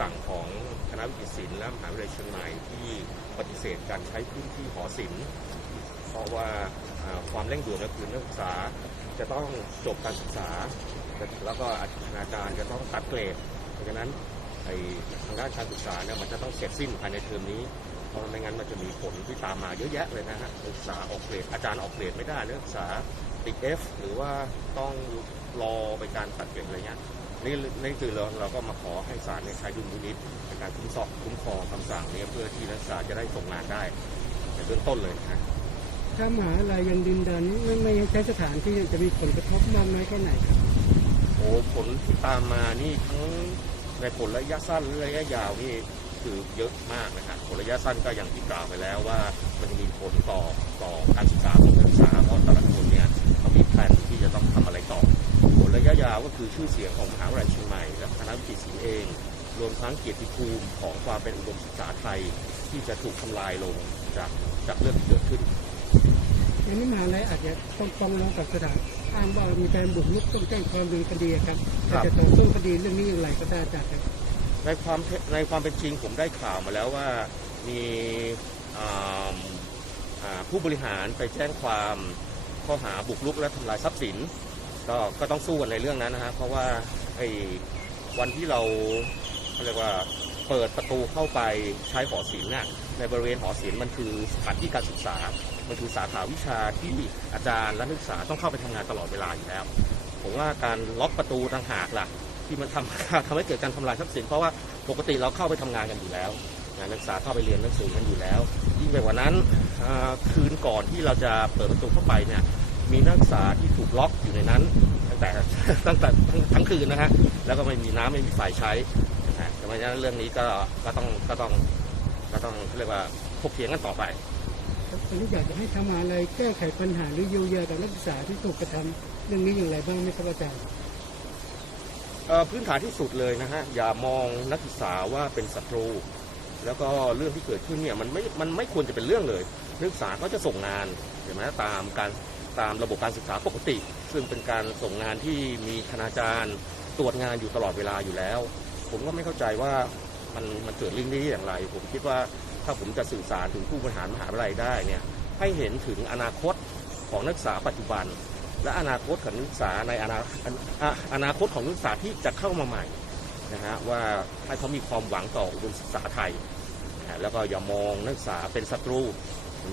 สั่งของคณะวิจิตรศิลป์และมหาวิทยาลัยเชียงใหม่ที่ปฏิเสธการใช้พื้นที่หอศิลป์เพราะว่าความเร่งด่วนก็คือนักศึกษาจะต้องจบการศึกษา แล้วก็คณาจารย์จะต้องตัดเกรดเพราะฉะนั้นไอ้ทางด้านการศึกษาเนี่ยมันจะต้องเสร็จสิ้นภายในเทอมนี้ เพราะไม่งั้นมันจะมีผลที่ตามมาเยอะแยะเลยนะฮะนักศึกษาออกเกรดอาจารย์ออกเกรดไม่ได้นักศึกษาติด F หรือว่าต้องรอไปการตัดเกรดอะไรเงี้ย นี่นี่คือเราเราก็มาขอให้ศาลเนี่ยใช้ดุลพินิจในการคุ้มครองคุ้มครองคำสั่งเนี้เพื่อที่นักศึกษาจะได้ส่งงานได้ในเบื้องต้นเลยนะถ้ามหาลัยยังดินดันไม่ไม่ใช้สถานที่จะมีผลกระทบมากน้อยแค่ไหนครับโอ้ผลที่ตามมานี่ทั้งในผลระยะสั้นและระยะยาวนี่คือเยอะมากนะครับผลระยะสั้นก็อย่างที่กล่าวไปแล้วว่า มันจะมีผลต่อต่อการศึกษาของนักศึกษาเพราะแต่ละคนเนี่ย ก็คือชื่อเสียงของมหาวิทยาลัยเชียงใหม่และคณะวิจิตรศิลป์เอง รวมทั้งเกียรติภูมิของความเป็นอุดมศึกษาไทย ที่จะถูกทำลายลงจากจากเรื่องที่เกิดขึ้นอย่างนี้มหาลัยอาจจะต้องฟ้องร้องกับสถานอ้างว่ามีการบุกรุกต้องแจ้งความดำเนินคดีครับครัอาจบจะต่อสู้คดีเรื่องนี้อย่างไรก็ได้จากครับในความเท็จในความเป็นจริงผมได้ข่าวมาแล้วว่ามีอ่าอ่าผู้บริหารไปแจ้งความข้อหาบุกรุกและทำลายทรัพย์สิน ก็ก็ต้องสู้กันในเรื่องนั้นนะฮะเพราะว่าไอ้วันที่เราเขาเรียกว่าเปิดประตูเข้าไปใช้หอศิลป์น่ะในบริเวณหอศิลป์มันคือสถานที่การศึกษา มันคือสาขาวิชาที่อาจารย์และนักศึกษาต้องเข้าไปทำงานตลอดเวลาอยู่แล้ว ผมว่าการล็อกประตูต่างหากล่ะ ที่มันทำทำให้เกิดการทำลายทรัพย์สินเพราะว่าปกติเราเข้าไปทำงานกันอยู่แล้วงานนักศึกษาเข้าไปเรียนหนังสือกันอยู่แล้ว ยิ่งไปกว่านั้นคืนก่อนที่เราจะเปิดประตูเข้าไปเนี่ย มีนักศึกษาที่ถูกล็อกอยู่ในนั้น ตั้งแต่ตั้งแต่ทั้งทั้งคืนนะฮะแล้วก็ไม่มีน้ำไม่มีไฟใช้นะฮะเพราะฉะนั้นเรื่องนี้ก็ก็ต้องก็ต้องก็ต้องเรียกว่าถกเถียงกันต่อไปครับผมอยากจะให้ทางมหาลัยแก้ไขปัญหาหรือเยียวยากับนักศึกษาที่ถูกกระทำเรื่องนี้อย่างไรบ้างไหมครับอาจารย์เอ่อพื้นฐานที่สุดเลยนะฮะอย่ามองนักศึกษาว่าเป็นศัตรู แล้วก็เรื่องที่เกิดขึ้นเนี่ยมันไม่มันไม่ควรจะเป็นเรื่องเลยนักศึกษาก็จะส่งงานเห็นไหมตามการ ตามระบบการศึกษาปกติ ซึ่งเป็นการส่งงานที่มีคณาจารย์ตรวจงานอยู่ตลอดเวลาอยู่แล้ว ผมก็ไม่เข้าใจว่ามันมันเกิดเรื่องนี้อย่างไร ผมคิดว่าถ้าผมจะสื่อสารถึงผู้บริหารมหาวิทยาลัยได้เนี่ยให้เห็นถึงอนาคตของนักศึกษาปัจจุบัน และอนาคตของนักศึกษาในอนาออนาคตของนักศึกษาที่จะเข้ามาใหม่นะฮะว่าให้เขามีความหวังต่ออุดมศึกษาไทย แล้วก็อย่ามองนักศึกษาเป็นศัตรู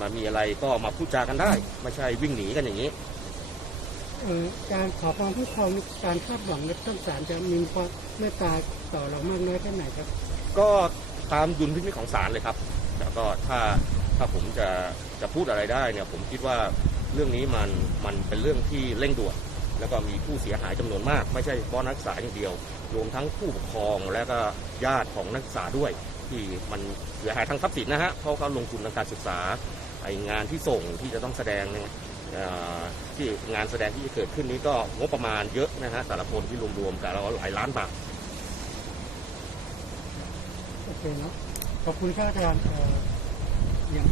มามีอะไรก็มาพูดจากันได้ ไม่ใช่วิ่งหนีกันอย่างนี้ เอ่อการขอความคุ้มครองการคาดหวังในตั้งศาลจะมีความเมตตาต่อเรามากน้อยแค่ไหนครับ ก็ตามดุลพินิจของศาลเลยครับ แล้วก็ถ้าถ้าผมจะจะพูดอะไรได้เนี่ย ผมคิดว่าเรื่องนี้มันมันเป็นเรื่องที่เร่งด่วน แล้วก็มีผู้เสียหายจำนวนมาก ไม่ใช่เฉพาะนักศึกษาอย่างเดียว รวมทั้งผู้ปกครองและก็ญาติของนักศึกษาด้วย ที่มันเสียหายทางทรัพย์สินนะฮะเพราะเขาลงทุนทางการศึกษา ไองานที่ส่งที่จะต้องแสดงเนี่ยที่งานแสดงที่จะเกิดขึ้นนี้ก็งบประมาณเยอะนะฮะแต่ละคนที่รวมๆกันแล้วหลายล้านบาทโอเคเนาะขอบคุณครับอาจารย์อย่าง